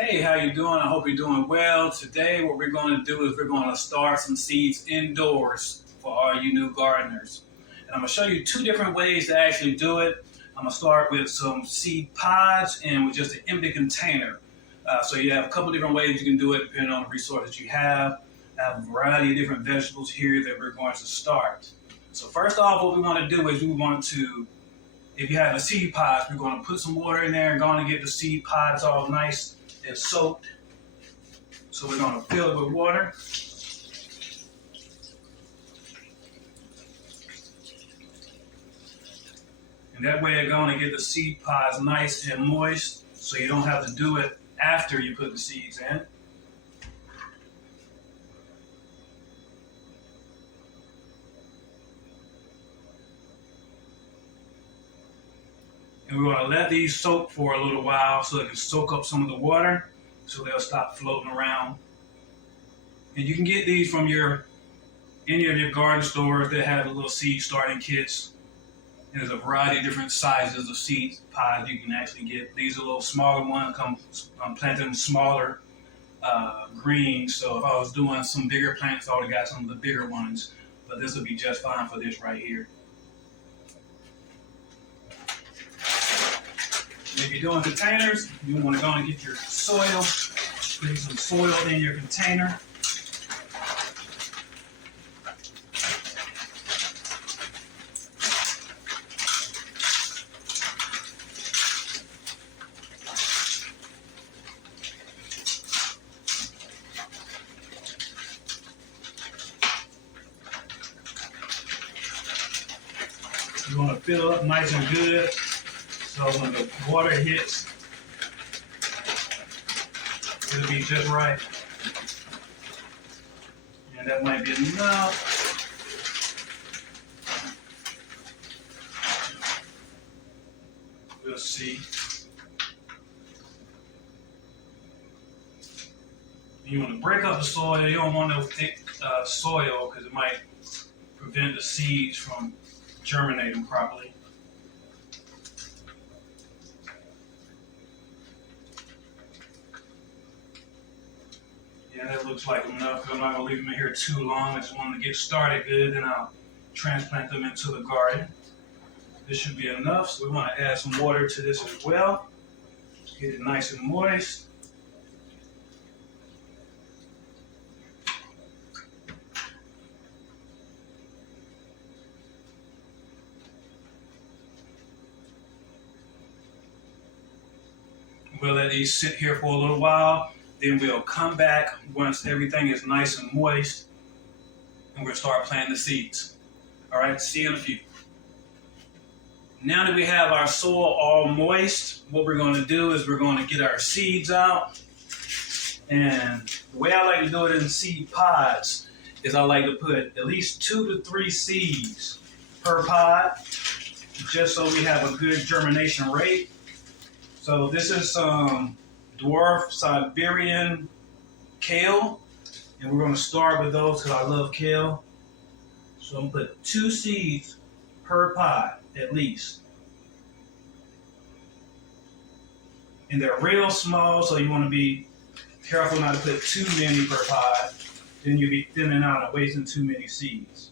Hey, how you doing? I hope you're doing well. Today what we're going to do is we're going to start some seeds indoors for all you new gardeners. And I'm going to show you two different ways to actually do it. I'm going to start with some seed pods and with just an empty container. So you have a couple different ways you can do it depending on the resources you have. I have a variety of different vegetables here that we're going to start. So first off, what we want to do is we want to, if you have a seed pod, we're going to put some water in there and going to get the seed pods all nice and soaked. So we're going to fill it with water. And that way you're going to get the seed pods nice and moist so you don't have to do it after you put the seeds in. And we're going to let these soak for a little while so they can soak up some of the water so they'll stop floating around. And you can get these from any of your garden stores that have the little seed starting kits. And there's a variety of different sizes of seed pods you can actually get. These are a little smaller ones. I'm planting smaller greens. So if I was doing some bigger plants, I would have got some of the bigger ones. But this would be just fine for this right here. If you're doing containers, you want to go and get your soil. Put some soil in your container. You want to fill it up nice and good. So when the water hits, it'll be just right. And that might be enough. We'll see. You want to break up the soil. You don't want no thick soil because it might prevent the seeds from germinating properly. Yeah, that looks like enough. I'm not going to leave them in here too long. I just want them to get started good, then I'll transplant them into the garden. This should be enough. So we want to add some water to this as well. Get it nice and moist. We'll let these sit here for a little while. Then we'll come back once everything is nice and moist, and we'll start planting the seeds. All right, see you in a few. Now that we have our soil all moist, what we're going to do is we're going to get our seeds out. And the way I like to do it in seed pods is I like to put at least 2 to 3 seeds per pod, just so we have a good germination rate. So this is some dwarf Siberian kale, and we're going to start with those because I love kale. So I'm going to put 2 seeds per pod at least. And they're real small, so you want to be careful not to put too many per pod. Then you'll be thinning out and wasting too many seeds.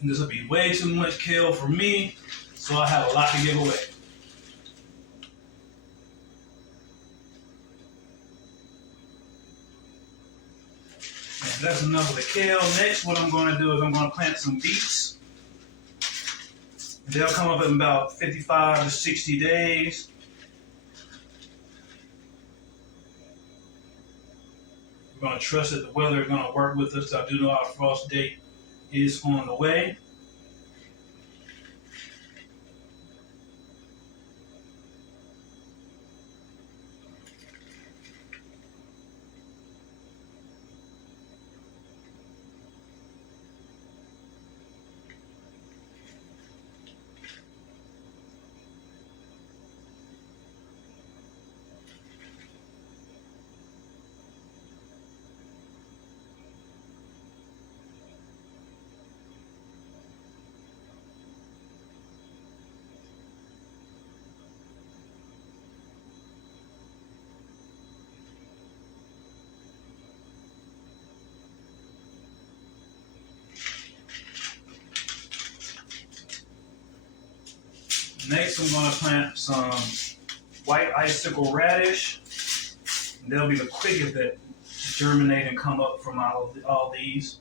And this will be way too much kale for me, so I have a lot to give away. And that's enough of the kale. Next, what I'm going to do is I'm going to plant some beets. They'll come up in about 55 to 60 days. We're going to trust that the weather is going to work with us. I do know our frost date is on the way. Next, I'm going to plant some white icicle radish. And they'll be the quickest that germinate and come up from all these.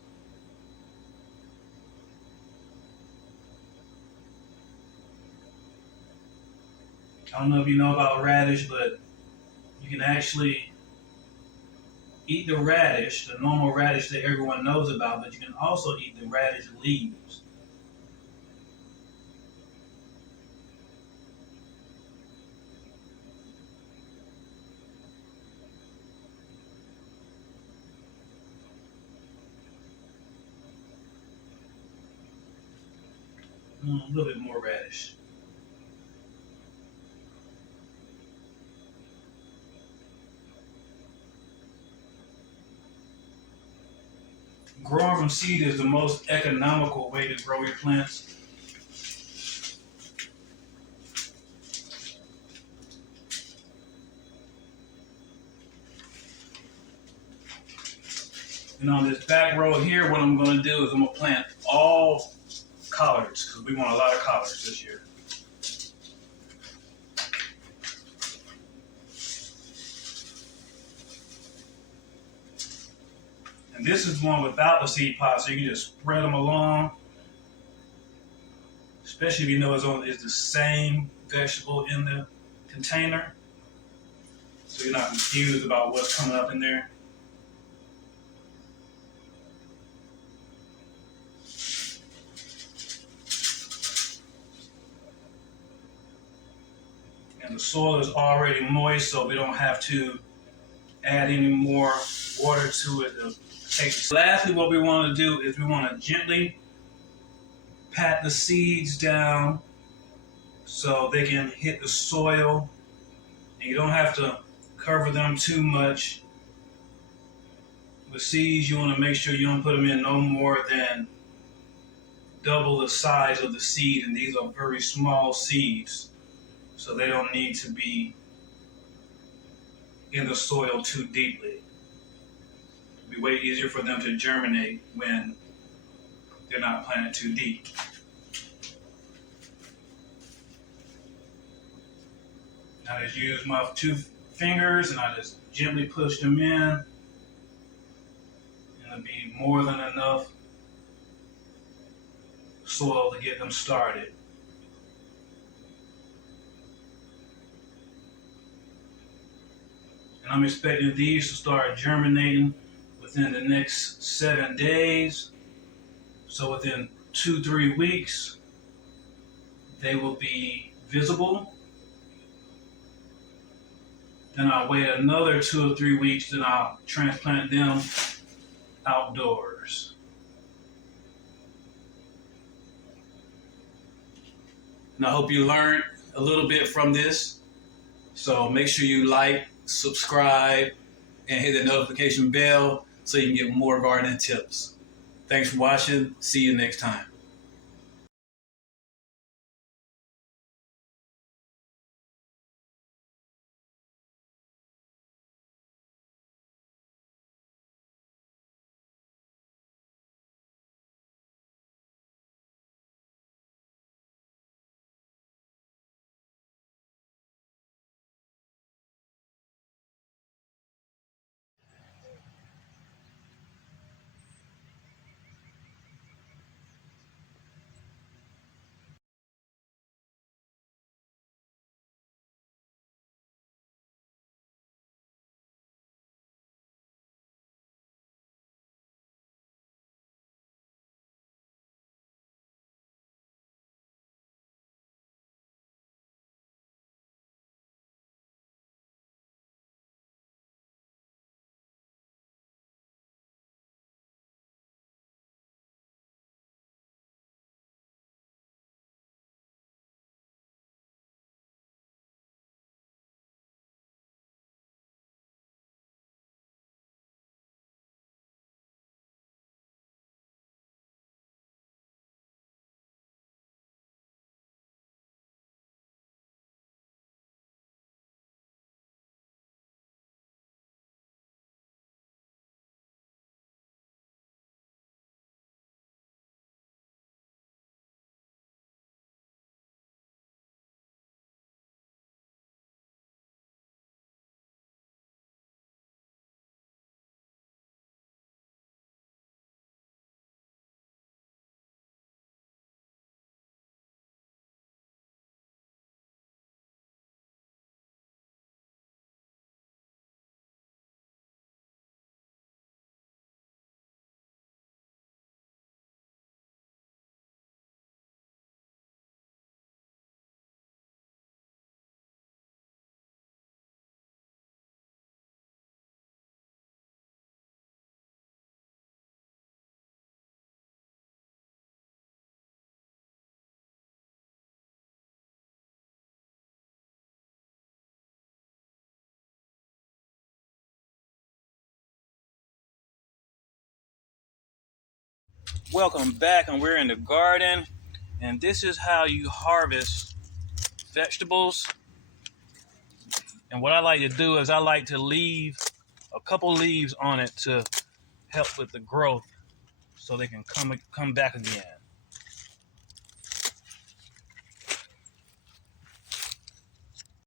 I don't know if you know about radish, but you can actually eat the radish, the normal radish that everyone knows about, but you can also eat the radish leaves. A little bit more radish. Growing from seed is the most economical way to grow your plants. And on this back row here, what I'm going to do is I'm going to plant all collards, because we want a lot of collards this year. And this is one without the seed pod, so you can just spread them along. Especially if you know it's the same vegetable in the container. So you're not confused about what's coming up in there. And the soil is already moist, so we don't have to add any more water to it to take it. Lastly, what we want to do is we want to gently pat the seeds down so they can hit the soil. And you don't have to cover them too much. With seeds, you want to make sure you don't put them in no more than double the size of the seed, and these are very small seeds, so they don't need to be in the soil too deeply. It'll be way easier for them to germinate when they're not planted too deep. I just use my 2 fingers and I just gently push them in, and it'll be more than enough soil to get them started. And I'm expecting these to start germinating within the next 7 days. So within 2-3 weeks, they will be visible. Then I'll wait another 2 or 3 weeks, then I'll transplant them outdoors. And I hope you learned a little bit from this. So make sure you like, subscribe, and hit the notification bell so you can get more gardening tips. Thanks for watching. See you next time. Welcome back, and we're in the garden, and this is how you harvest vegetables. And what I like to do is I like to leave a couple leaves on it to help with the growth so they can come back again.